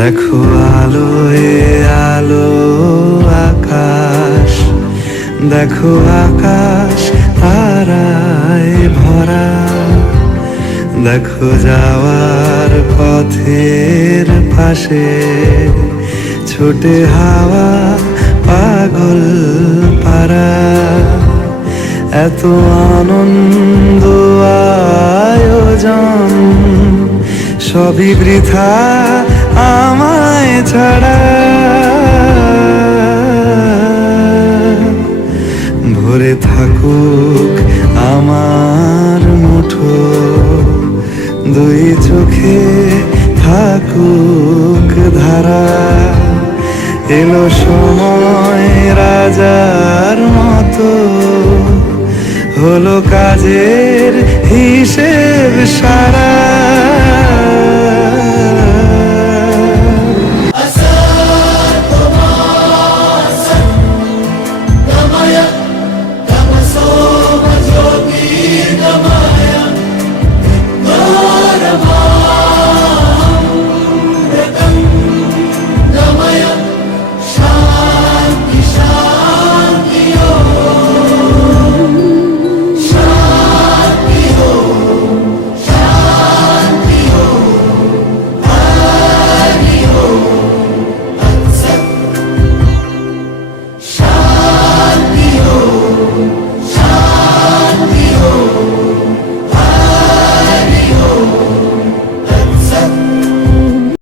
দেখো আলোয় আলো আকাশ, দেখো আকাশ তারায় ভরা, দেখো যাওয়ার পথের পাশে ছোটে হাওয়া পাগল পারা। এত আনন্দ আয়োজন সবই বৃথা আমায় ছাড়া। ভরে থাকুক আমার মুঠো, দুই চোখে থাকুক ধারা। এলো সময় রাজার মতো, হলো কাজের হিসেব সারা।